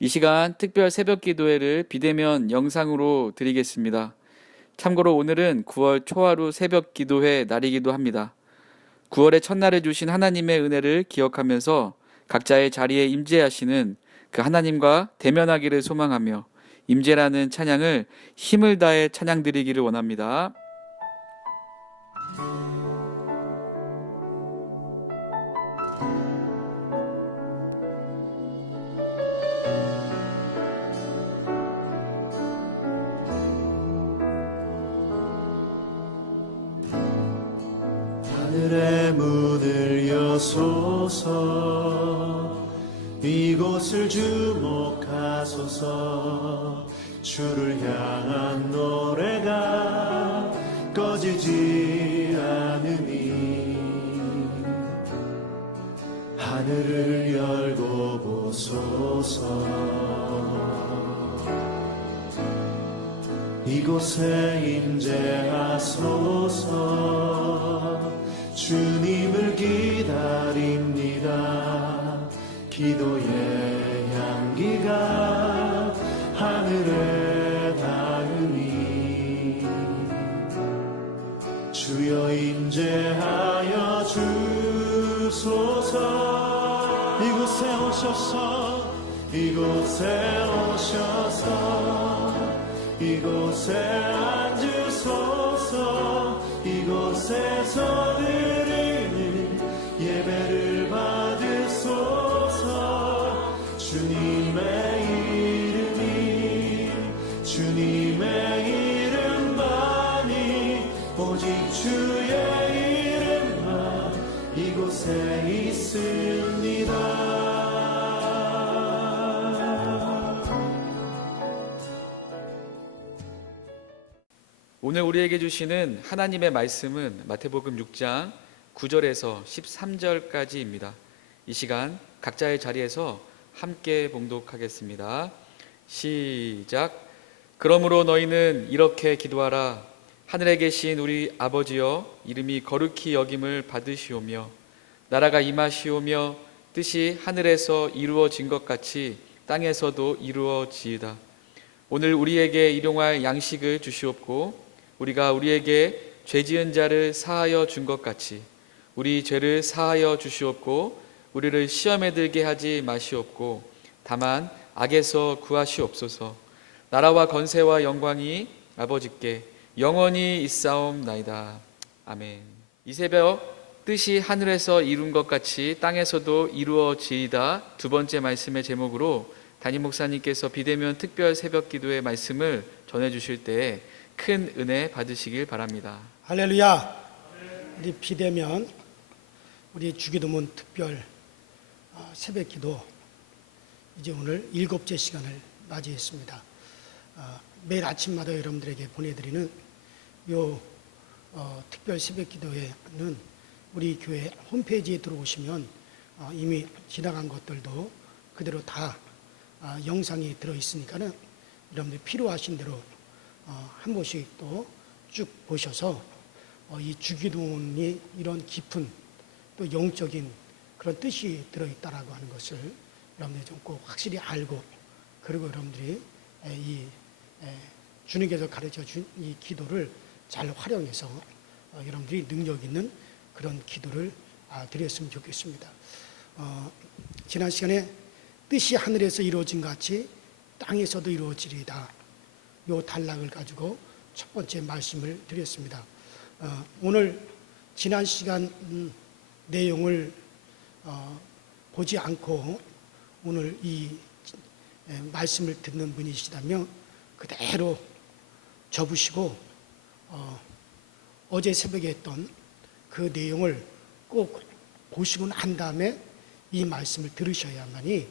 이 시간 특별 새벽 기도회를 비대면 영상으로 드리겠습니다. 참고로 오늘은 9월 초하루 새벽 기도회 날이기도 합니다. 9월의 첫날에 주신 하나님의 은혜를 기억하면서 각자의 자리에 임재하시는 그 하나님과 대면하기를 소망하며 임재라는 찬양을 힘을 다해 찬양 드리기를 원합니다. 하늘의 문을 여소서, 이곳을 주목하소서. 주를 향한 노래가 꺼지지 않으니 하늘을 열고 보소서. 이곳에 임재하소서. 주님을 기다립니다. 기도의 향기가 하늘에 닿으니 주여 임재하여 주소서. 이곳에 오셔서, 이곳에 오셔서, 이곳에 앉으소서. 이곳에서 드리는 예배를 받으소서. 주님의 이름이, 주님의 이름만이, 오직 주의 이름만 이곳에 있습니다. 오늘 우리에게 주시는 하나님의 말씀은 마태복음 6장 9절에서 13절까지입니다. 이 시간 각자의 자리에서 함께 봉독하겠습니다. 시작. 그러므로 너희는 이렇게 기도하라. 하늘에 계신 우리 아버지여, 이름이 거룩히 여김을 받으시오며 나라가 임하시오며 뜻이 하늘에서 이루어진 것 같이 땅에서도 이루어지이다. 오늘 우리에게 일용할 양식을 주시옵고 우리가 우리에게 죄 지은 자를 사하여 준 것 같이 우리 죄를 사하여 주시옵고 우리를 시험에 들게 하지 마시옵고 다만 악에서 구하시옵소서. 나라와 권세와 영광이 아버지께 영원히 있사옵나이다. 아멘. 이 새벽 뜻이 하늘에서 이룬 것 같이 땅에서도 이루어지이다 두 번째 말씀의 제목으로 담임 목사님께서 비대면 특별 새벽 기도의 말씀을 전해주실 때 큰 은혜 받으시길 바랍니다. 할렐루야. 우리 비대면 우리 주기도문 특별 새벽 기도 이제 오늘 7째 시간을 맞이했습니다. 매일 아침마다 여러분들에게 보내드리는 요 특별 새벽 기도회는 우리 교회 홈페이지에 들어오시면 이미 지나간 것들도 그대로 다 영상이 들어있으니까는 여러분들 필요하신 대로 한 번씩 또 쭉 보셔서 이 주기도문이 이런 깊은 또 영적인 그런 뜻이 들어있다라고 하는 것을 여러분들이 좀 꼭 확실히 알고, 그리고 여러분들이 이 주님께서 가르쳐 준 이 기도를 잘 활용해서 여러분들이 능력 있는 그런 기도를 드렸으면 좋겠습니다. 지난 시간에 뜻이 하늘에서 이루어진 같이 땅에서도 이루어지리이다, 요 단락을 가지고 첫 번째 말씀을 드렸습니다. 오늘 지난 시간 내용을 보지 않고 오늘 이 말씀을 듣는 분이시다면 그대로 접으시고 어제 새벽에 했던 그 내용을 꼭 보시고 난 다음에 이 말씀을 들으셔야만이,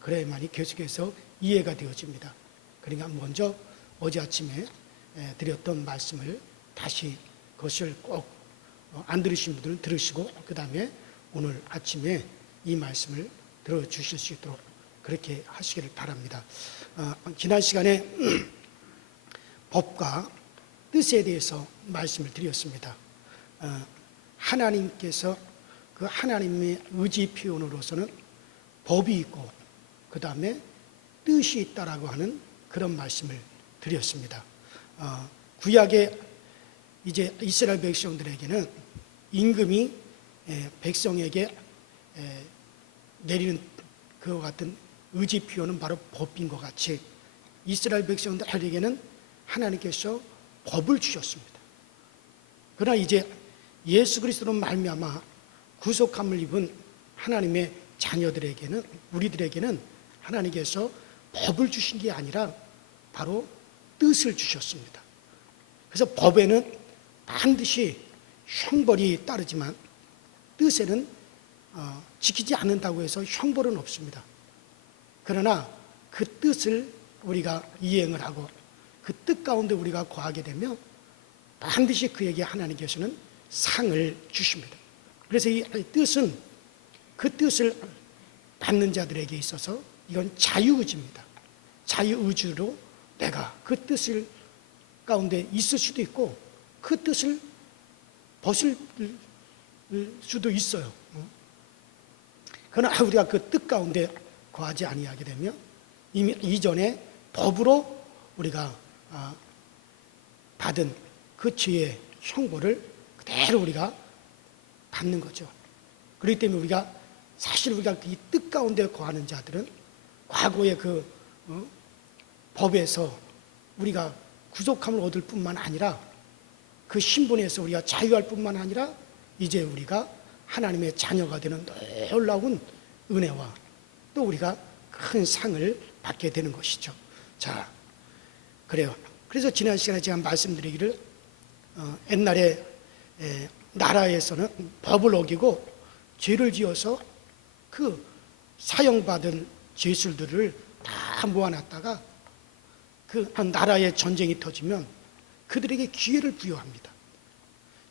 그래야만이 계속해서 이해가 되어집니다. 그러니까 먼저 어제 아침에 드렸던 말씀을 다시 그것을 꼭 안 들으신 분들은 들으시고 그 다음에 오늘 아침에 이 말씀을 들어주실 수 있도록 그렇게 하시기를 바랍니다. 지난 시간에 법과 뜻에 대해서 말씀을 드렸습니다. 하나님께서 그 하나님의 의지 표현으로서는 법이 있고 그 다음에 뜻이 있다라고 하는 그런 말씀을 드렸습니다. 구약의 이제 이스라엘 백성들에게는 임금이 백성에게 내리는 그와 같은 의지 표현은 바로 법인 것 같이 이스라엘 백성들에게는 하나님께서 법을 주셨습니다. 그러나 이제 예수 그리스도로 말미암아 구속함을 입은 하나님의 자녀들에게는, 우리들에게는 하나님께서 법을 주신 게 아니라 바로 뜻을 주셨습니다. 그래서 법에는 반드시 형벌이 따르지만 뜻에는 지키지 않는다고 해서 형벌은 없습니다. 그러나 그 뜻을 우리가 이행을 하고 그 뜻 가운데 우리가 거하게 되면 반드시 그에게 하나님께서는 상을 주십니다. 그래서 이 뜻은, 그 뜻을 받는 자들에게 있어서 이건 자유의지입니다. 자유의지로 내가 그 뜻을 가운데 있을 수도 있고 그 뜻을 벗을 수도 있어요. 그러나 우리가 그 뜻 가운데 거하지 아니하게 되면 이미 이전에 법으로 우리가 받은 그 죄의 형벌을 그대로 우리가 받는 거죠. 그렇기 때문에 우리가 사실 우리가 이 뜻 가운데 거하는 자들은 과거의 그 법에서 우리가 구속함을 얻을 뿐만 아니라 그 신분에서 우리가 자유할 뿐만 아니라 이제 우리가 하나님의 자녀가 되는 놀라운 은혜와 또 우리가 큰 상을 받게 되는 것이죠. 자, 그래요. 그래서 지난 시간에 제가 말씀드리기를 옛날에 나라에서는 법을 어기고 죄를 지어서 그 사형받은 죄수들을 다 모아놨다가 그 나라에 전쟁이 터지면 그들에게 기회를 부여합니다.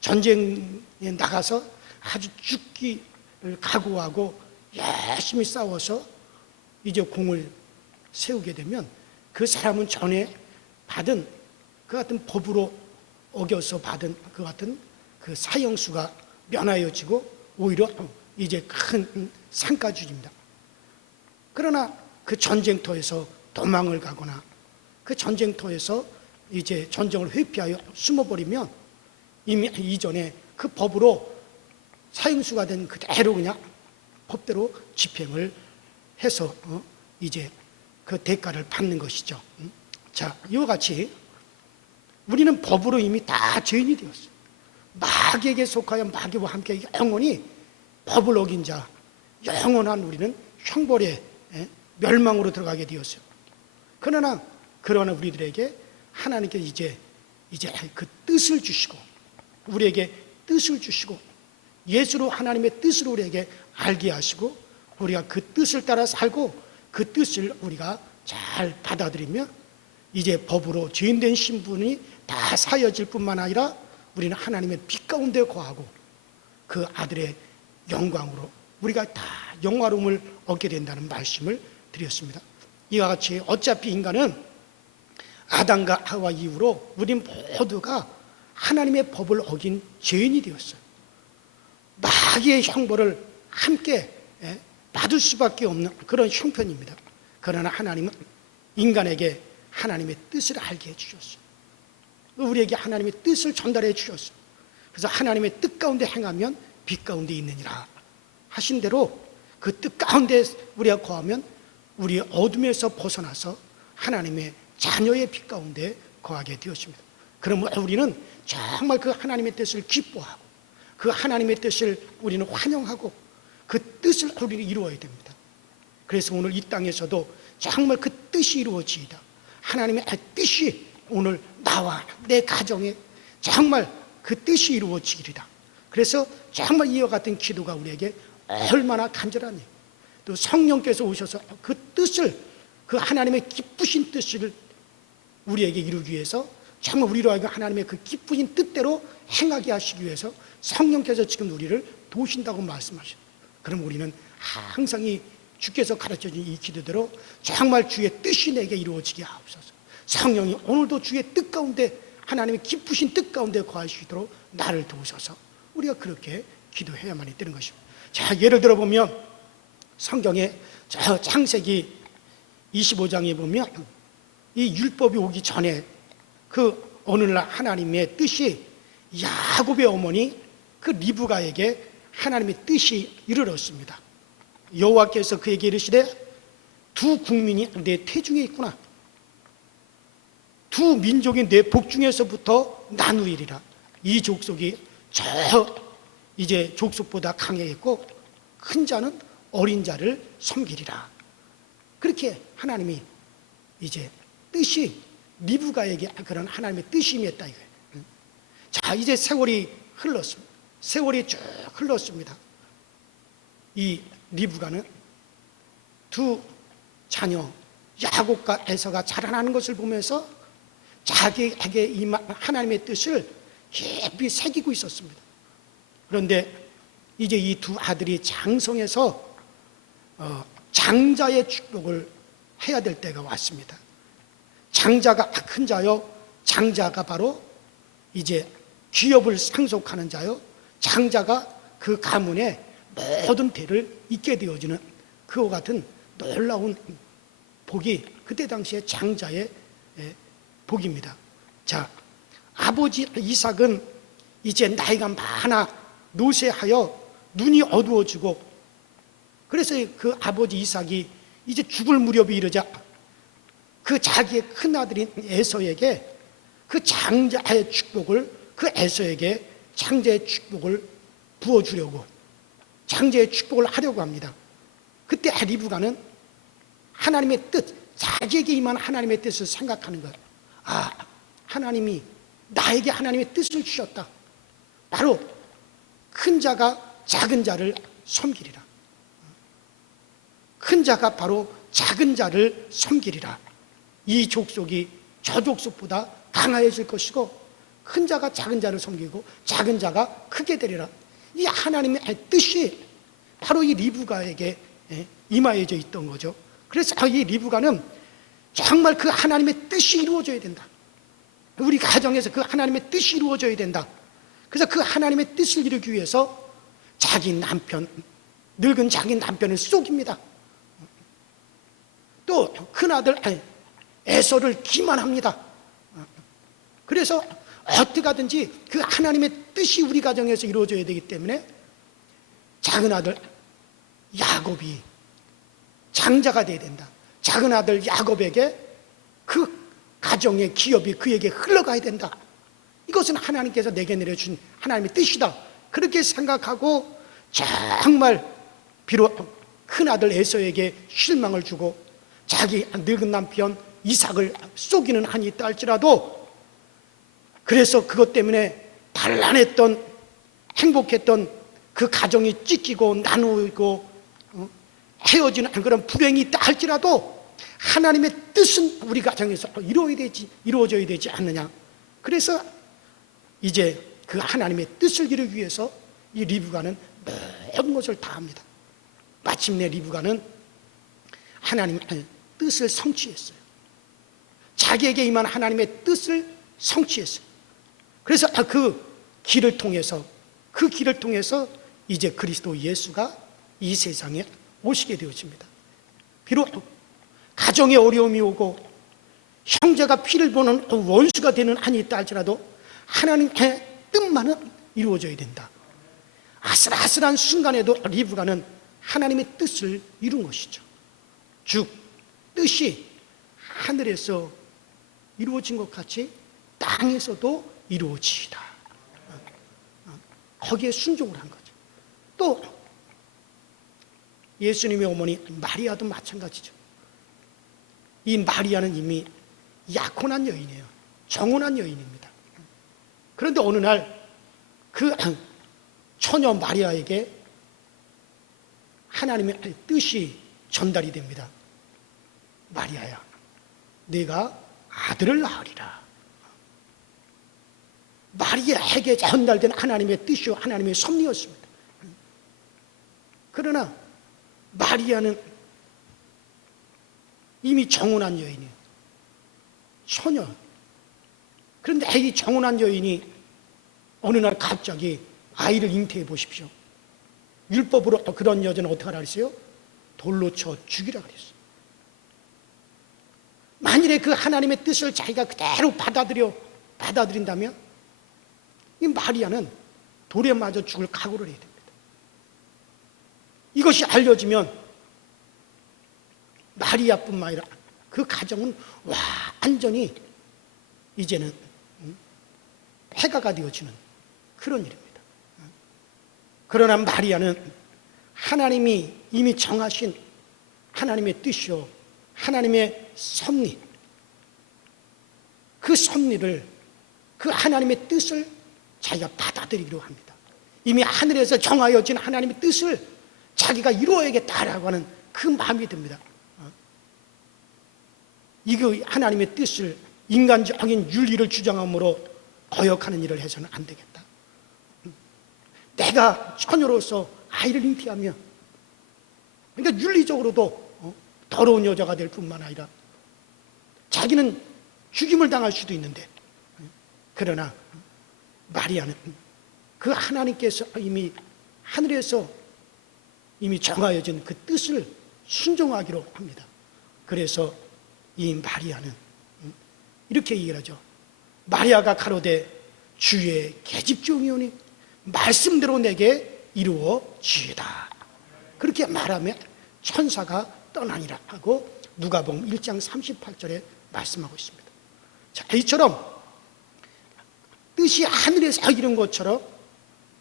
전쟁에 나가서 아주 죽기를 각오하고 열심히 싸워서 이제 공을 세우게 되면 그 사람은 전에 받은 그 같은 법으로 어겨서 받은 그 같은 그 사형수가 면하여지고 오히려 이제 큰 상까지 줍니다. 그러나 그 전쟁터에서 도망을 가거나 그 전쟁터에서 이제 전쟁을 회피하여 숨어버리면 이미 이전에 그 법으로 사형수가 된 그대로 그냥 법대로 집행을 해서 이제 그 대가를 받는 것이죠. 자, 이와 같이 우리는 법으로 이미 다 죄인이 되었어요. 마귀에게 속하여 마귀와 함께 영원히 법을 어긴 자, 영원한 우리는 형벌의 멸망으로 들어가게 되었어요. 그러나 우리들에게 하나님께 이제 그 뜻을 주시고 우리에게 뜻을 주시고 예수로 하나님의 뜻을 우리에게 알게 하시고 우리가 그 뜻을 따라 살고 그 뜻을 우리가 잘 받아들이면 이제 법으로 죄인된 신분이 다 사여질 뿐만 아니라 우리는 하나님의 빛 가운데 거하고 그 아들의 영광으로 우리가 다 영화로움을 얻게 된다는 말씀을 드렸습니다. 이와 같이 어차피 인간은 아담과 하와 이후로 우리 모두가 하나님의 법을 어긴 죄인이 되었어요. 마귀의 형벌을 함께 받을 수밖에 없는 그런 형편입니다. 그러나 하나님은 인간에게 하나님의 뜻을 알게 해주셨어요. 우리에게 하나님의 뜻을 전달해 주셨어요. 그래서 하나님의 뜻 가운데 행하면 빛 가운데 있느니라 하신 대로 그 뜻 가운데 우리가 거하면 우리의 어둠에서 벗어나서 하나님의 자녀의 빛 가운데 거하게 되었습니다. 그러면 우리는 정말 그 하나님의 뜻을 기뻐하고 그 하나님의 뜻을 우리는 환영하고 그 뜻을 우리는 이루어야 됩니다. 그래서 오늘 이 땅에서도 정말 그 뜻이 이루어지이다. 하나님의 뜻이 오늘 나와 내 가정에 정말 그 뜻이 이루어지리다. 그래서 정말 이와 같은 기도가 우리에게 얼마나 간절하니 또 성령께서 오셔서 그 뜻을 그 하나님의 기쁘신 뜻을 우리에게 이루기 위해서 정말 우리로 하여금 하나님의 그 기쁘신 뜻대로 행하게 하시기 위해서 성령께서 지금 우리를 도우신다고 말씀하셨어요. 그럼 우리는 항상 이 주께서 가르쳐준 이 기도대로 정말 주의 뜻이 내게 이루어지게 하옵소서. 성령이 오늘도 주의 뜻 가운데 하나님의 기쁘신 뜻 가운데 거하시도록 나를 도우셔서 우리가 그렇게 기도해야만 되는 것입니다. 자, 예를 들어 보면 성경에 창세기 25장에 보면 이 율법이 오기 전에 그 어느 날 하나님의 뜻이 야곱의 어머니 그 리브가에게 하나님의 뜻이 이르렀습니다. 여호와께서 그에게 이르시되 두 국민이 내 태중에 있구나. 두 민족이 내 복중에서부터 나누이리라. 이 족속이 저 이제 족속보다 강해있고 큰 자는 어린 자를 섬기리라. 그렇게 하나님이 이제 뜻이 리브가에게 그런 하나님의 뜻이 임했다 이거예요. 자, 이제 세월이 흘렀습니다. 세월이 쭉 흘렀습니다. 이 리브가는 두 자녀 야곱과 에서가 자라나는 것을 보면서 자기에게 이 하나님의 뜻을 깊이 새기고 있었습니다. 그런데 이제 이 두 아들이 장성해서 장자의 축복을 해야 될 때가 왔습니다. 장자가 큰 자요, 장자가 바로 이제 기업을 상속하는 자요, 장자가 그 가문의 모든 대를 잇게 되어지는 그와 같은 놀라운 복이 그때 당시에 장자의 복입니다. 자, 아버지 이삭은 이제 나이가 많아 노쇠하여 눈이 어두워지고, 그래서 그 아버지 이삭이 이제 죽을 무렵이 이르자 그 자기의 큰아들인 에서에게 그 장자의 축복을, 그 에서에게 장자의 축복을 부어주려고, 장자의 축복을 하려고 합니다. 그때 리브가는 하나님의 뜻, 자기에게 임한 하나님의 뜻을 생각하는 거예요. 아, 하나님이 나에게 하나님의 뜻을 주셨다. 바로 큰 자가 작은 자를 섬기리라. 큰 자가 바로 작은 자를 섬기리라. 이 족속이 저 족속보다 강화해질 것이고, 큰 자가 작은 자를 섬기고 작은 자가 크게 되리라. 이 하나님의 뜻이 바로 이 리브가에게 임하여져 있던 거죠. 그래서 이 리브가는 정말 그 하나님의 뜻이 이루어져야 된다. 우리 가정에서 그 하나님의 뜻이 이루어져야 된다. 그래서 그 하나님의 뜻을 이루기 위해서 자기 남편, 늙은 자기 남편을 속입니다. 또 큰아들 에서를 기만합니다. 그래서 어떻게 하든지 그 하나님의 뜻이 우리 가정에서 이루어져야 되기 때문에 작은 아들 야곱이 장자가 돼야 된다. 작은 아들 야곱에게 그 가정의 기업이 그에게 흘러가야 된다. 이것은 하나님께서 내게 내려준 하나님의 뜻이다. 그렇게 생각하고 정말 비록 큰아들 에서에게 실망을 주고 자기 늙은 남편 이삭을 속이는 한이 있다 할지라도, 그래서 그것 때문에 단란했던 행복했던 그 가정이 찢기고 나누고 헤어지는 그런 불행이 있다 할지라도 하나님의 뜻은 우리 가정에서 이루어져야 되지 않느냐. 그래서 이제 그 하나님의 뜻을 이루기 위해서 이 리브가는 모든 것을 다 합니다. 마침내 리브가는 하나님의 뜻을 성취했어요. 자기에게 임한 하나님의 뜻을 성취했어요. 그래서 그 길을 통해서 이제 그리스도 예수가 이 세상에 오시게 되어집니다. 비록 가정에 어려움이 오고 형제가 피를 보는 원수가 되는 한이 있다 할지라도 하나님의 뜻만은 이루어져야 된다. 아슬아슬한 순간에도 리브가는 하나님의 뜻을 이룬 것이죠. 즉 뜻이 하늘에서 이루어진 것 같이 땅에서도 이루어지이다. 거기에 순종을 한 거죠. 또 예수님의 어머니 마리아도 마찬가지죠. 이 마리아는 이미 약혼한 여인이에요. 정혼한 여인입니다. 그런데 어느 날 그 처녀 마리아에게 하나님의 뜻이 전달이 됩니다. 마리아야, 네가 아들을 낳으리라. 마리아에게 전달된 하나님의 뜻이요 하나님의 섭리였습니다. 그러나 마리아는 이미 정혼한 여인이에요. 처녀. 그런데 이 정혼한 여인이 어느 날 갑자기 아이를 잉태해 보십시오. 율법으로 그런 여자는 어떻게 하라 그랬어요? 돌로 쳐 죽이라 그랬어요. 만일에 그 하나님의 뜻을 자기가 그대로 받아들인다면 이 마리아는 돌에 맞아 죽을 각오를 해야 됩니다. 이것이 알려지면 마리아뿐만 아니라 그 가정은 완전히 이제는 폐가가 되어지는 그런 일입니다. 그러나 마리아는 하나님이 이미 정하신 하나님의 뜻이요, 하나님의 섭리, 그 섭리를, 그 하나님의 뜻을 자기가 받아들이기로 합니다. 이미 하늘에서 정하여진 하나님의 뜻을 자기가 이루어야겠다라고 하는 그 마음이 듭니다. 이거 하나님의 뜻을 인간적인 윤리를 주장함으로 거역하는 일을 해서는 안 되겠다. 내가 처녀로서 아이를 잉태하며, 그러니까 윤리적으로도 더러운 여자가 될 뿐만 아니라 자기는 죽임을 당할 수도 있는데, 그러나 마리아는 그 하나님께서 이미 하늘에서 이미 정하여진 그 뜻을 순종하기로 합니다. 그래서 이 마리아는 이렇게 얘기를 하죠. 마리아가 가로되 주의 계집종이오니 말씀대로 내게 이루어지이다. 그렇게 말하며 천사가 떠나니라 하고 누가복음 1장 38절에 말씀하고 있습니다. 자, 이처럼 뜻이 하늘에서 이룬 것처럼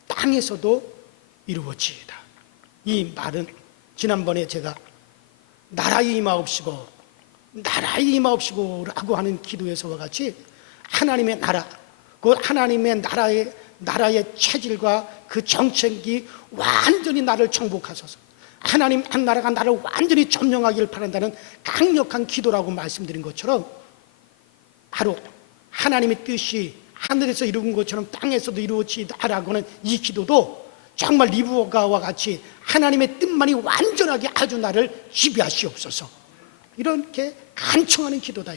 땅에서도 이루어지이다. 이 말은 지난번에 제가 나라의 임하옵시고 나라의 임하옵시고 라고 하는 기도에서와 같이 하나님의 나라, 그 하나님의 나라의 체질과 그 정책이 완전히 나를 정복하소서, 하나님 한 나라가 나를 완전히 점령하기를 바란다는 강력한 기도라고 말씀드린 것처럼 바로 하나님의 뜻이 하늘에서 이룬 것처럼 땅에서도 이루어지다라고 하는 이 기도도 정말 리브가와 같이 하나님의 뜻만이 완전하게 아주 나를 지배하시옵소서, 이렇게 간청하는 기도다.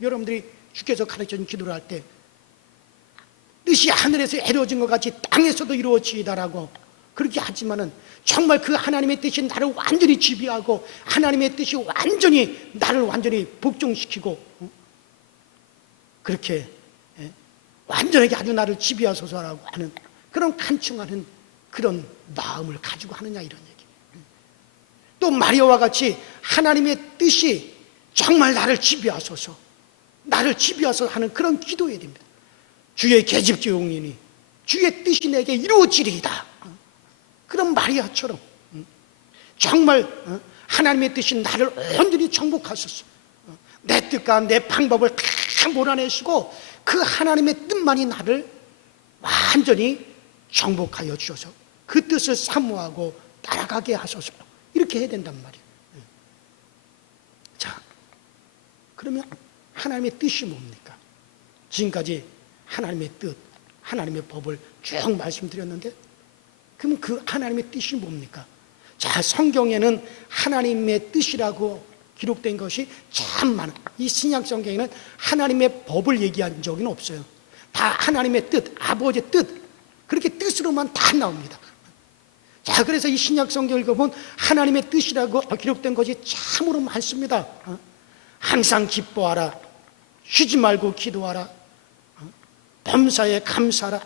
여러분들이 주께서 가르쳐준 기도를 할 때 뜻이 하늘에서 이루어진 것 같이 땅에서도 이루어지다라고 그렇게 하지만은 정말 그 하나님의 뜻이 나를 완전히 지배하고 하나님의 뜻이 완전히 나를 완전히 복종시키고 그렇게 완전하게 아주 나를 지배하소서라고 하는 그런 간청하는 그런 마음을 가지고 하느냐, 이런 얘기. 또 마리아와 같이 하나님의 뜻이 정말 나를 지배하소서, 나를 지배하소서 하는 그런 기도해야 됩니다. 주의 계집종이니 주의 뜻이 내게 이루어지리이다. 그런 마리아처럼 정말 하나님의 뜻이 나를 온전히 정복하소서, 내 뜻과 내 방법을 다 몰아내시고 그 하나님의 뜻만이 나를 완전히 정복하여 주셔서 그 뜻을 사모하고 따라가게 하소서, 이렇게 해야 된단 말이에요. 자, 그러면 하나님의 뜻이 뭡니까? 지금까지 하나님의 뜻, 하나님의 법을 쭉 말씀드렸는데 그럼 그 하나님의 뜻이 뭡니까? 자, 성경에는 하나님의 뜻이라고 기록된 것이 참 많아요. 이 신약 성경에는 하나님의 법을 얘기한 적은 없어요. 다 하나님의 뜻, 아버지의 뜻, 그렇게 뜻으로만 다 나옵니다. 자, 그래서 이 신약 성경을 읽어보면 하나님의 뜻이라고 기록된 것이 참으로 많습니다. 항상 기뻐하라, 쉬지 말고 기도하라, 범사에 감사하라.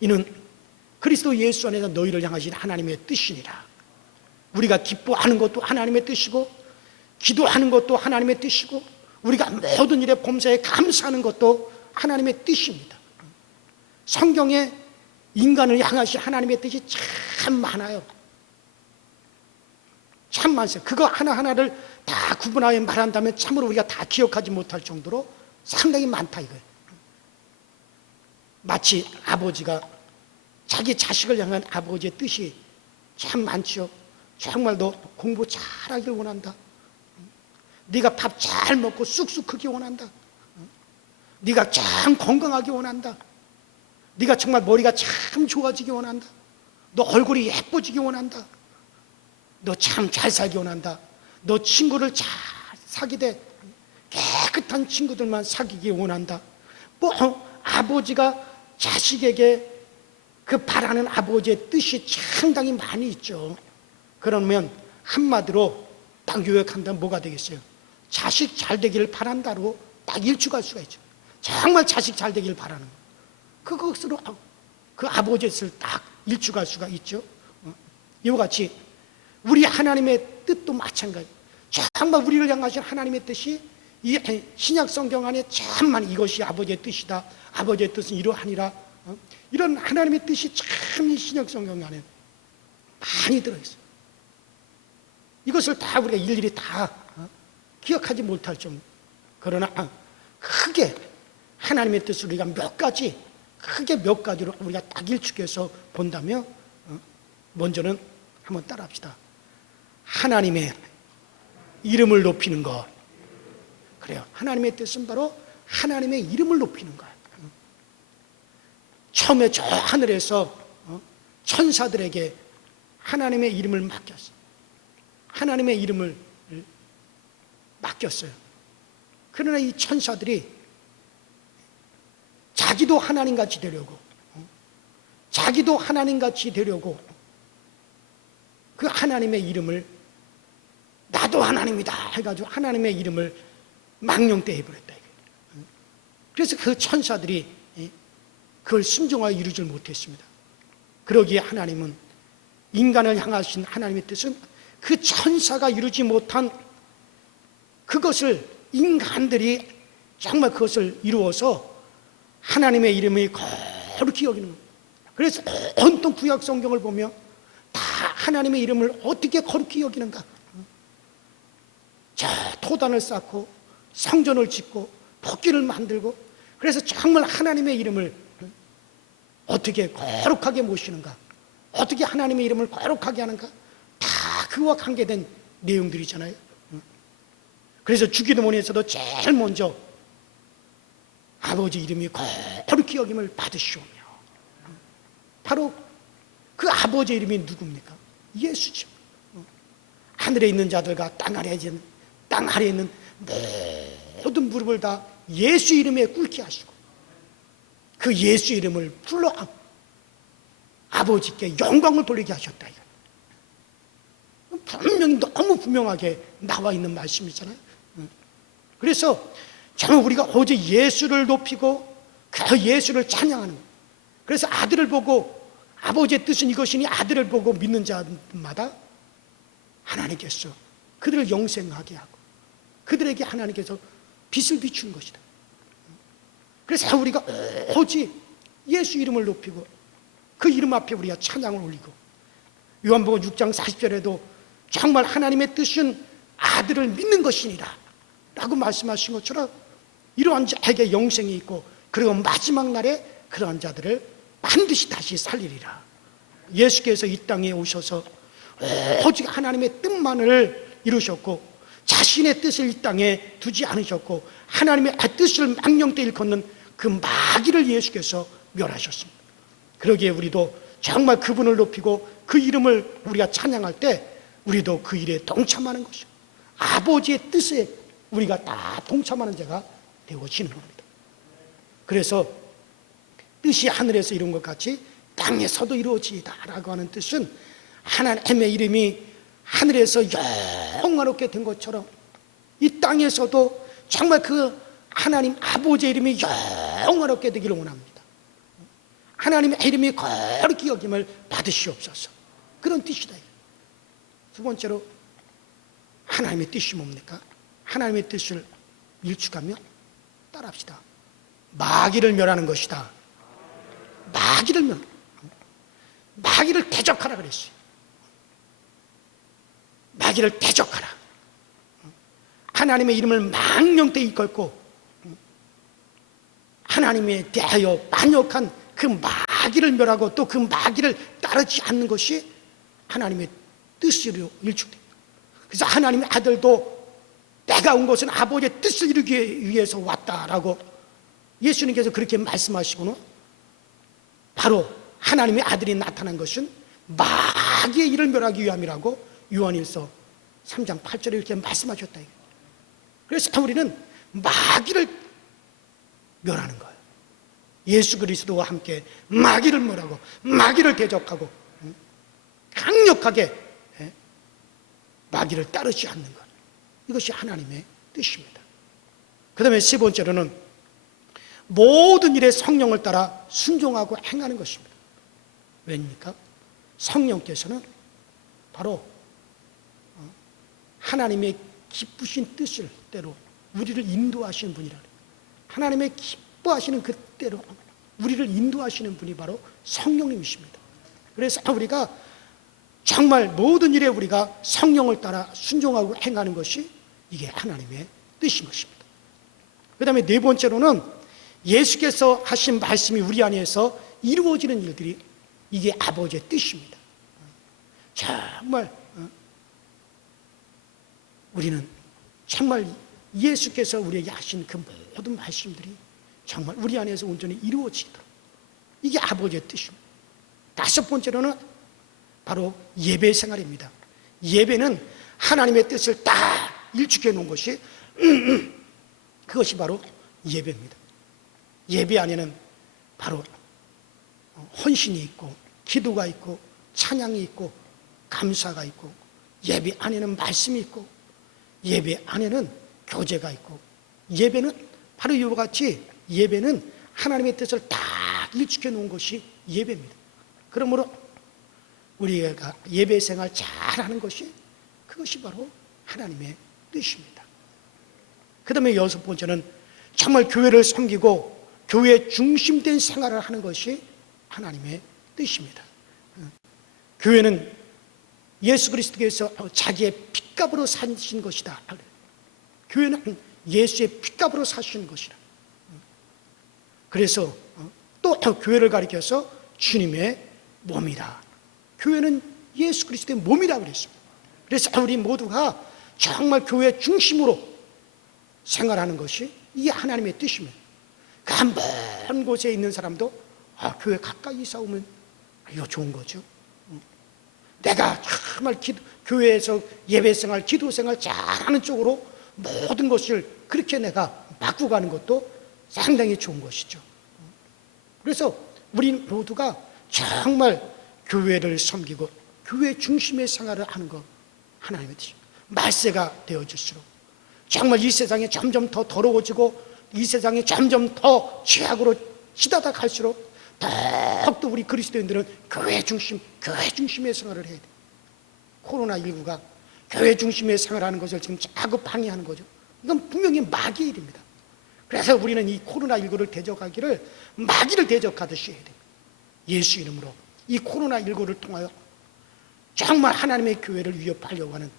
이는 그리스도 예수 안에서 너희를 향하신 하나님의 뜻이니라. 우리가 기뻐하는 것도 하나님의 뜻이고 기도하는 것도 하나님의 뜻이고 우리가 모든 일에 범사에 감사하는 것도 하나님의 뜻입니다. 성경에 인간을 향하신 하나님의 뜻이 참 많아요. 참 많습니다. 그거 하나하나를 다 구분하여 말한다면 참으로 우리가 다 기억하지 못할 정도로 상당히 많다 이거예요. 마치 아버지가 자기 자식을 향한 아버지의 뜻이 참 많죠. 정말 너 공부 잘하길 원한다. 네가 밥 잘 먹고 쑥쑥 크기 원한다. 네가 참 건강하기 원한다. 네가 정말 머리가 참 좋아지기 원한다. 너 얼굴이 예뻐지기 원한다. 너 참 잘 살기 원한다. 너 친구를 잘 사귀되 깨끗한 친구들만 사귀기 원한다. 뭐 아버지가 자식에게 그 바라는 아버지의 뜻이 상당히 많이 있죠. 그러면 한마디로 딱 요약한다면 뭐가 되겠어요? 자식 잘 되기를 바란다로 딱 일축할 수가 있죠. 정말 자식 잘 되기를 바라는 거. 그것으로 그 아버지의 뜻을 딱 일축할 수가 있죠. 이와 같이 우리 하나님의 뜻도 마찬가지. 정말 우리를 향하신 하나님의 뜻이 이 신약 성경 안에 참만 이것이 아버지의 뜻이다. 아버지의 뜻은 이러하니라. 이런 하나님의 뜻이 참 이 신약 성경 안에 많이 들어있어요. 이것을 다 우리가 일일이 다 기억하지 못할 정도. 그러나 크게 하나님의 뜻을 우리가 크게 몇 가지로 우리가 딱 일축해서 본다면, 먼저는 한번 따라합시다. 하나님의 이름을 높이는 것. 그래요. 하나님의 뜻은 바로 하나님의 이름을 높이는 거예요. 처음에 저 하늘에서 천사들에게 하나님의 이름을 맡겼어요. 하나님의 이름을 맡겼어요. 그러나 이 천사들이 자기도 하나님같이 되려고, 자기도 하나님같이 되려고 그 하나님의 이름을 나도 하나님이다 해가지고 하나님의 이름을 망령되이 해버렸다. 그래서 그 천사들이 그걸 순종하여 이루지 못했습니다. 그러기에 하나님은 인간을 향하신 하나님의 뜻은 그 천사가 이루지 못한 그것을 인간들이 정말 그것을 이루어서 하나님의 이름이 거룩히 여기는 겁니다. 그래서 온통 구약 성경을 보면 다 하나님의 이름을 어떻게 거룩히 여기는가. 저 토단을 쌓고 성전을 짓고 복기를 만들고, 그래서 정말 하나님의 이름을 어떻게 거룩하게 모시는가, 어떻게 하나님의 이름을 거룩하게 하는가, 다 그와 관계된 내용들이잖아요. 그래서 주기도문에서도 제일 먼저 아버지 이름이 거룩히 여김을 받으시오며, 바로 그 아버지 이름이 누굽니까? 예수죠. 하늘에 있는 자들과 땅 아래에 있는 모든 무릎을 다 예수 이름에 꿇게 하시고 그 예수 이름을 불러 아버지께 영광을 돌리게 하셨다. 분명히 너무 분명하게 나와 있는 말씀이잖아요. 그래서 정말 우리가 어제 예수를 높이고 그 예수를 찬양하는 거예요. 그래서 아들을 보고, 아버지의 뜻은 이것이니 아들을 보고 믿는 자마다 하나님께서 그들을 영생하게 하고 그들에게 하나님께서 빛을 비추는 것이다. 그래서 우리가 오직 예수 이름을 높이고 그 이름 앞에 우리가 찬양을 올리고, 요한복음 6장 40절에도 정말 하나님의 뜻은 아들을 믿는 것이니라 라고 말씀하신 것처럼 이러한 자에게 영생이 있고, 그리고 마지막 날에 그러한 자들을 반드시 다시 살리리라. 예수께서 이 땅에 오셔서 오직 하나님의 뜻만을 이루셨고 자신의 뜻을 이 땅에 두지 않으셨고 하나님의 뜻을 망령되 일컫는 그 마귀를 예수께서 멸하셨습니다. 그러기에 우리도 정말 그분을 높이고 그 이름을 우리가 찬양할 때 우리도 그 일에 동참하는 것이죠. 아버지의 뜻에 우리가 다 동참하는 자가 되어지는 겁니다. 그래서 뜻이 하늘에서 이룬 것 같이 땅에서도 이루어지이다라고 하는 뜻은 하나님의 이름이 하늘에서 영원롭게 된 것처럼 이 땅에서도 정말 그 하나님 아버지의 이름이 영원롭게 되기를 원합니다. 하나님의 이름이 거룩히 여김을 받으시옵소서. 그런 뜻이다. 두 번째로 하나님의 뜻이 뭡니까? 하나님의 뜻을 일축하며 따라합시다. 마귀를 멸하는 것이다. 마귀를 대적하라 그랬어요. 마귀를 대적하라. 하나님의 이름을 망령되이 걸고 하나님에 대하여 반역한 그 마귀를 멸하고 또 그 마귀를 따르지 않는 것이 하나님의 뜻으로 일축됩니다. 그래서 하나님의 아들도 내가 온 것은 아버지의 뜻을 이루기 위해서 왔다라고 예수님께서 그렇게 말씀하시고는 바로 하나님의 아들이 나타난 것은 마귀의 일을 멸하기 위함이라고 요한일서 3장 8절에 이렇게 말씀하셨다. 그래서 우리는 마귀를 멸하는 거예요. 예수 그리스도와 함께 마귀를 멸하고 마귀를 대적하고 강력하게 마귀를 따르지 않는 것, 이것이 하나님의 뜻입니다. 그 다음에 세 번째로는 모든 일에 성령을 따라 순종하고 행하는 것입니다. 왜입니까? 성령께서는 바로 하나님의 기쁘신 뜻을 대로 우리를 인도하시는 분이라. 하나님의 기뻐하시는 그 때로 우리를 인도하시는 분이 바로 성령님이십니다. 그래서 우리가 정말 모든 일에 우리가 성령을 따라 순종하고 행하는 것이 이게 하나님의 뜻인 것입니다. 그 다음에 네 번째로는 예수께서 하신 말씀이 우리 안에서 이루어지는 일들이 이게 아버지의 뜻입니다. 정말 우리는 정말 예수께서 우리에게 하신 그 모든 말씀들이 정말 우리 안에서 온전히 이루어지도록 이게 아버지의 뜻입니다. 다섯 번째로는 바로 예배 생활입니다. 예배는 하나님의 뜻을 딱 일축해 놓은 것이 그것이 바로 예배입니다. 예배 안에는 바로 헌신이 있고 기도가 있고 찬양이 있고 감사가 있고 예배 안에는 말씀이 있고 예배 안에는 교제가 있고 예배는 바로 이와 같이 예배는 하나님의 뜻을 딱 일축해 놓은 것이 예배입니다. 그러므로 우리가 예배 생활 잘하는 것이 그것이 바로 하나님의 뜻입니다. 그 다음에 여섯 번째는 정말 교회를 섬기고 교회에 중심된 생활을 하는 것이 하나님의 뜻입니다. 교회는 예수 그리스도께서 자기의 핏값으로 사신 것이다. 교회는 예수의 핏값으로 사신 것이다. 그래서 또 교회를 가리켜서 주님의 몸이다. 교회는 예수 그리스도의 몸이라고 그랬습니다. 그래서 우리 모두가 정말 교회 중심으로 생활하는 것이 이게 하나님의 뜻입니다. 그 한 먼 곳에 있는 사람도 교회 가까이 있어 오면 이거 좋은 거죠. 내가 정말 교회에서 예배생활, 기도생활 잘하는 쪽으로 모든 것을 그렇게 내가 바꾸고 가는 것도 상당히 좋은 것이죠. 그래서 우리 모두가 정말 교회를 섬기고 교회 중심의 생활을 하는 것 하나님의 뜻입니다. 말세가 되어질수록 정말 이 세상이 점점 더 더러워지고 이 세상이 점점 더 죄악으로 치닫아 갈수록 더욱더 우리 그리스도인들은 교회 중심의 생활을 해야 돼요. 코로나19가 교회 중심의 생활하는 것을 지금 자꾸 방해하는 거죠. 이건 분명히 마귀의 일입니다. 그래서 우리는 이 코로나19를 대적하기를 마귀를 대적하듯이 해야 돼요. 예수 이름으로 이 코로나19를 통하여 정말 하나님의 교회를 위협하려고 하는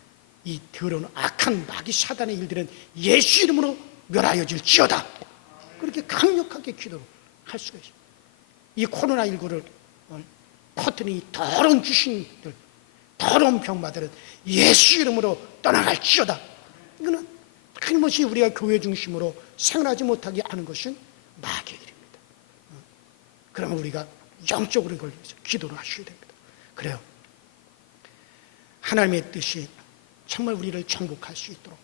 이 더러운 악한 마귀 사단의 일들은 예수 이름으로 멸하여질지어다. 그렇게 강력하게 기도를 할 수가 있습니다. 이 코로나19를 퍼뜨린 이 더러운 귀신들, 더러운 병마들은 예수 이름으로 떠나갈지어다. 이거는 끊임없이 우리가 교회 중심으로 생활하지 못하게 하는 것은 마귀의 일입니다. 그러면 우리가 영적으로 이걸 위해서 기도를 하셔야 됩니다. 그래요. 하나님의 뜻이 정말 우리를 정복할 수 있도록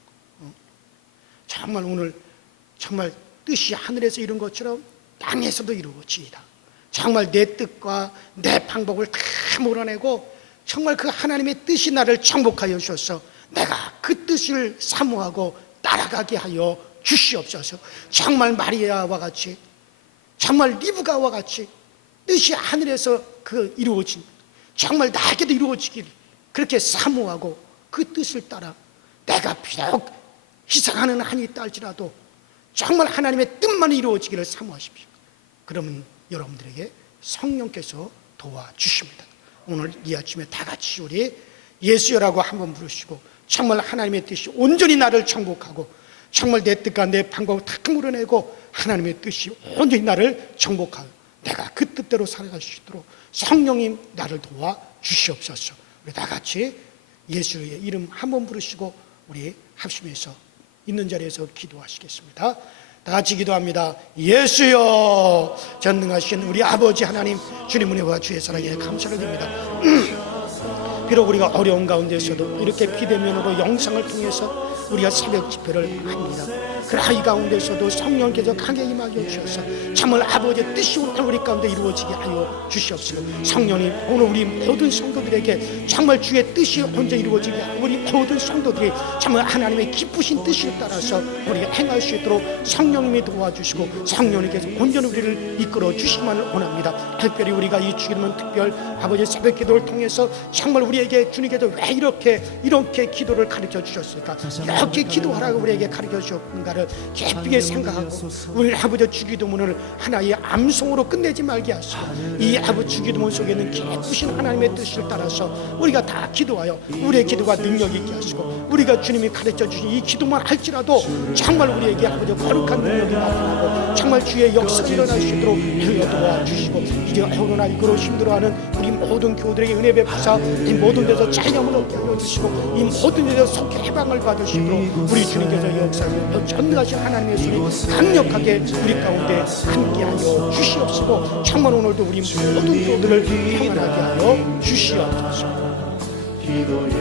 정말 오늘 정말 뜻이 하늘에서 이룬 것처럼 땅에서도 이루어지이다. 정말 내 뜻과 내 방법을 다 몰아내고 정말 그 하나님의 뜻이 나를 정복하여 주셔서 내가 그 뜻을 사모하고 따라가게 하여 주시옵소서. 정말 마리아와 같이 정말 리브가와 같이 뜻이 하늘에서 그 이루어진 정말 나에게도 이루어지길 그렇게 사모하고 그 뜻을 따라 내가 비록 희생하는 한이 있다 할지라도 정말 하나님의 뜻만 이루어지기를 사모하십시오. 그러면 여러분들에게 성령께서 도와주십니다. 오늘 이 아침에 다 같이 우리 예수여라고 한번 부르시고 정말 하나님의 뜻이 온전히 나를 정복하고 정말 내 뜻과 내 방법을 다 물어내고 하나님의 뜻이 온전히 나를 정복하고 내가 그 뜻대로 살아갈 수 있도록 성령님 나를 도와주시옵소서. 우리 다 같이 예수의 이름 한번 부르시고 우리 합심해서 있는 자리에서 기도하시겠습니다. 다 같이 기도합니다. 예수여, 전능하신 우리 아버지 하나님, 주님 은혜와 주의 사랑에 감사를 드립니다. 비록 우리가 어려운 가운데서도 이렇게 비대면으로 영상을 통해서 우리가 새벽 집회를 합니다. 그러나 이 가운데서도 성령께서 강하게 임하여 주셔서 참을 아버지의 뜻이 오늘 우리 가운데 이루어지게 하여 주시옵시고, 성령님 오늘 우리 모든 성도들에게 정말 주의 뜻이 언제 이루어지게 하고 우리 모든 성도들이 정말 하나님의 기쁘신 뜻을 따라서 우리가 행할 수 있도록 성령님이 도와주시고 성령님께서 온전히 우리를 이끌어 주시기만을 원합니다. 특별히 우리가 이 주기도문 특별 아버지 새벽 기도를 통해서 정말 우리에게 주님께서 왜 이렇게 기도를 가르쳐 주셨을까, 이렇게 기도하라고 우리에게 가르쳐 주셨는가를 깊게 생각하고 우리 아버지 주기도문을 하나의 암송으로 끝내지 말게 하시고 이 아버지 주기도문 속에는 깊으신 하나님의 뜻을 따라서 우리가 다 기도하여 우리의 기도가 능력 있게 하시고 우리가 주님이 가르쳐 주신 이 기도만 할지라도 정말 우리에게 아버지 거룩한 능력이 나타나고 정말 주의 역사가 일어날 수 있도록 인도 도와주시고, 이제 코로나 이거로 힘들어하는 우리 모든 교우들에게 은혜 베푸사 이 모든 데서 자유함을 얻게 하여 주시고 이 모든 데서 속히 해방을 받을 수 있도록 우리 주님께서 역사하여 전능하신 하나님의 손이 강력하게 우리 가운데 함께하여 주시옵시고, 정말 오늘도 우리 모든 교우들을 평안하게 하여 주시옵소서. 기도의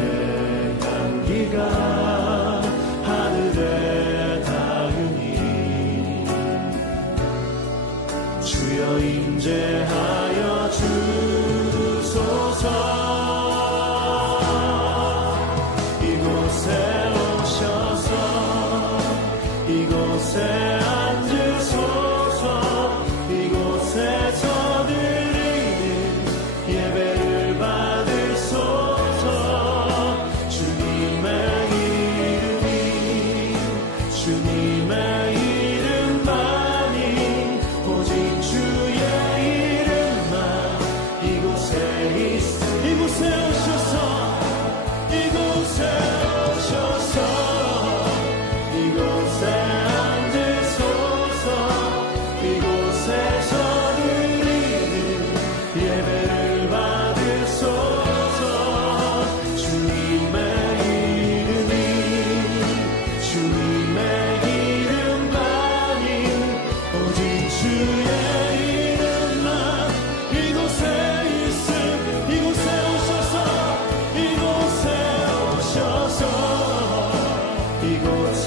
향기가 하늘에 닿으니 주여 임재하여 주소서. 이곳에 오셔서 이곳에 앉으소서. 이곳에서 드리는 예배를 받으소서. 주님의 이름만이 오직 주의 이름만 이곳에 오셔서 이곳에 앉으소서. 이곳에서 드리는 예배를 받으소서. 주님의 이름만이 오직 주의 이름만 이곳에 오셔서 이곳에